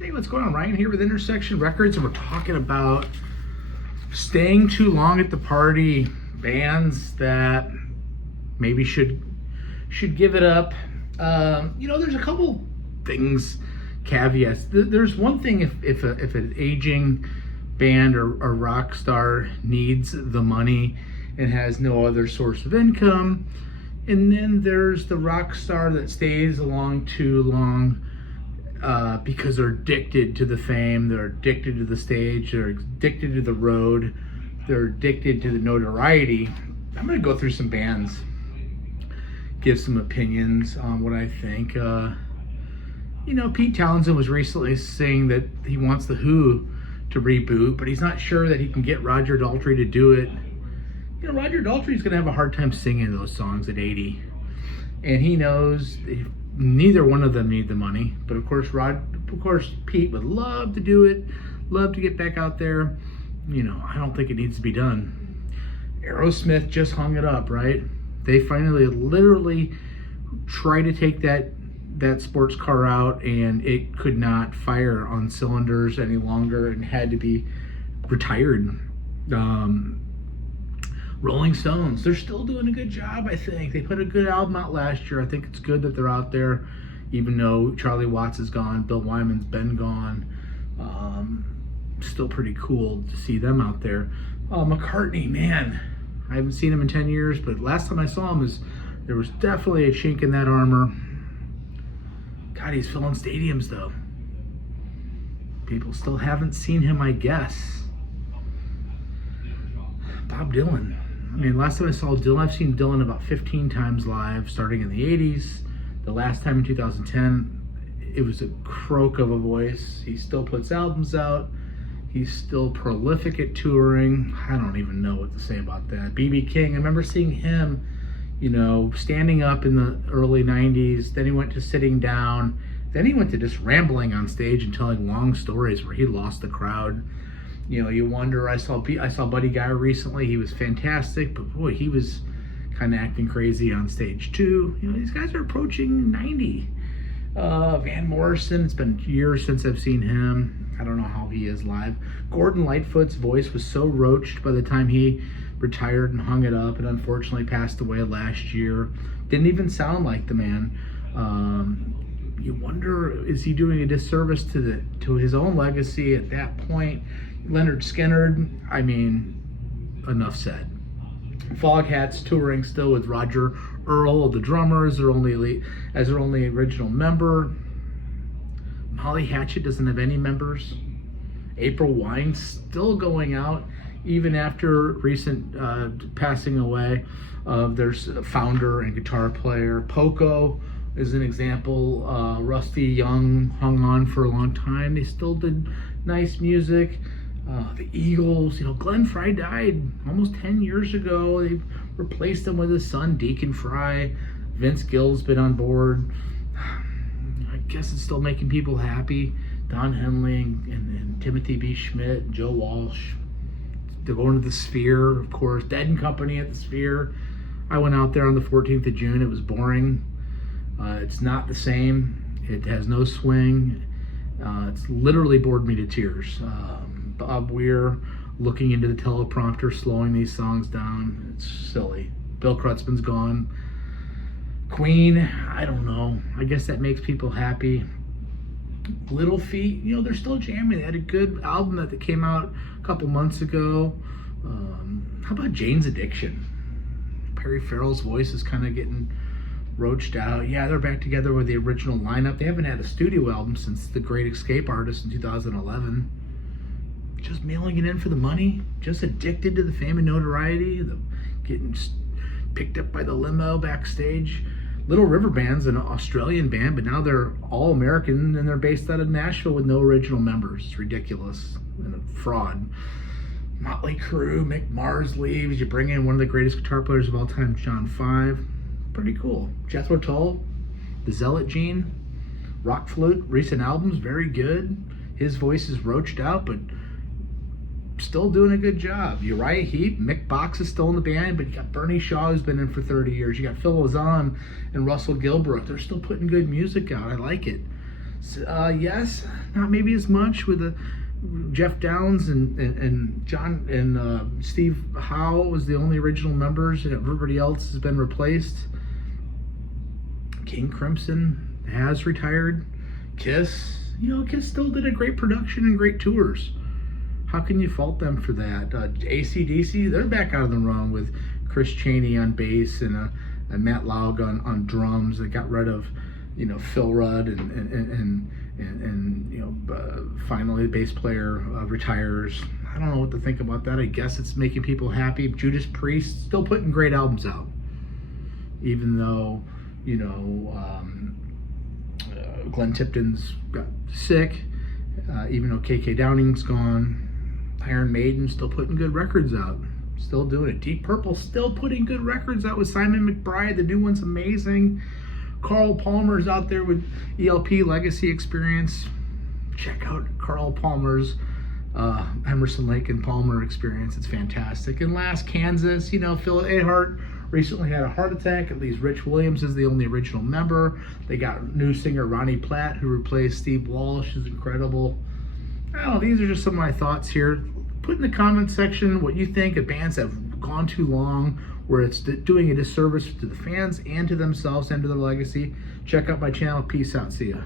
Hey, what's going on? Ryan here with Intersection Records, and we're talking about staying too long at the party, bands that maybe should give it up. There's a couple things, caveats. There's one thing if an aging band or rock star needs the money and has no other source of income, and then there's the rock star that stays along too long because they're addicted to the fame, they're addicted to the stage, they're addicted to the road, they're addicted to the notoriety. I'm going to go through some bands, give some opinions on what I think. Pete Townsend was recently saying that he wants The Who to reboot, but he's not sure that he can get Roger Daltrey to do it. Roger Daltrey's going to have a hard time singing those songs at 80. And he knows neither one of them need the money. But of course, Pete would love to do it, love to get back out there. I don't think it needs to be done. Aerosmith just hung it up, right? They finally literally tried to take that sports car out, and it could not fire on cylinders any longer and had to be retired. Rolling Stones, they're still doing a good job, I think. They put a good album out last year. I think it's good that they're out there, even though Charlie Watts is gone, Bill Wyman's been gone. Still pretty cool to see them out there. McCartney, man, I haven't seen him in 10 years, but last time I saw him, there was definitely a chink in that armor. God, he's filling stadiums, though. People still haven't seen him, I guess. Bob Dylan. Last time I saw Dylan, I've seen Dylan about 15 times live, starting in the 80s. The last time in 2010, it was a croak of a voice. He still puts albums out. He's still prolific at touring. I don't even know what to say about that. B.B. King, I remember seeing him, standing up in the early 90s. Then he went to sitting down. Then he went to just rambling on stage and telling long stories where he lost the crowd. You wonder. I saw Buddy Guy recently. He was fantastic, but boy, he was kind of acting crazy on stage too. These guys are approaching 90. Van Morrison, it's been years since I've seen him. I don't know how he is live. Gordon Lightfoot's voice was so roached by the time he retired and hung it up, and unfortunately passed away last year. Didn't even sound like the man. You wonder, is he doing a disservice to his own legacy at that point? Leonard Skinner, enough said. Foghat's touring still with Roger Earl, the drummer, as their only original member. Molly Hatchet doesn't have any members. April Wine's still going out, even after recent passing away of their founder and guitar player. Poco is an example. Rusty Young hung on for a long time. They still did nice music. The Eagles, Glenn Frey died almost 10 years ago. They replaced him with his son, Deacon Frey. Vince Gill's been on board. I guess it's still making people happy. Don Henley and Timothy B. Schmidt, and Joe Walsh. They're going to the Sphere, of course. Dead and Company at the Sphere. I went out there on the 14th of June. It was boring. It's not the same. It has no swing. It's literally bored me to tears. Bob Weir looking into the teleprompter, slowing these songs down. It's silly. Bill Kreutzmann's gone. Queen, I don't know. I guess that makes people happy. Little Feat, they're still jamming. They had a good album that came out a couple months ago. How about Jane's Addiction? Perry Farrell's voice is kind of getting roached out. Yeah, they're back together with the original lineup. They haven't had a studio album since The Great Escape Artist in 2011. Just mailing it in for the money, just addicted to the fame and notoriety, getting picked up by the limo backstage. Little River Band's an Australian band, but now they're all American and they're based out of Nashville with no original members. It's ridiculous and a fraud. Motley Crue, Mick Mars leaves. You bring in one of the greatest guitar players of all time, John Five. Pretty cool. Jethro Tull, the Zealot Gene, Rock Flute, recent albums, very good. His voice is roached out, but still doing a good job. Uriah Heep, Mick Box is still in the band, but you got Bernie Shaw, who's been in for 30 years. You got Phil Lozon and Russell Gilbert. They're still putting good music out. I like it. Yes, not maybe as much with the Jeff Downs and John and Steve Howe was the only original members, and everybody else has been replaced. King Crimson has retired. Kiss, Kiss still did a great production and great tours. How can you fault them for that? AC/DC, they're back out of the run with Chris Chaney on bass and Matt Laug on drums. They got rid of, Phil Rudd and finally the bass player retires. I don't know what to think about that. I guess it's making people happy. Judas Priest still putting great albums out, even though Glenn Tipton's got sick. Even though KK Downing's gone. Iron Maiden still putting good records out. Still doing it. Deep Purple still putting good records out with Simon McBride. The new one's amazing. Carl Palmer's out there with ELP Legacy Experience. Check out Carl Palmer's Emerson, Lake and Palmer Experience. It's fantastic. And last, Kansas. Phil Ahart recently had a heart attack. At least Rich Williams is the only original member. They got new singer Ronnie Platt, who replaced Steve Walsh, is incredible. I don't know, these are just some of my thoughts here. Put in the comment section what you think of bands that have gone too long, where it's doing a disservice to the fans and to themselves and to their legacy. Check out my channel. Peace out. See ya.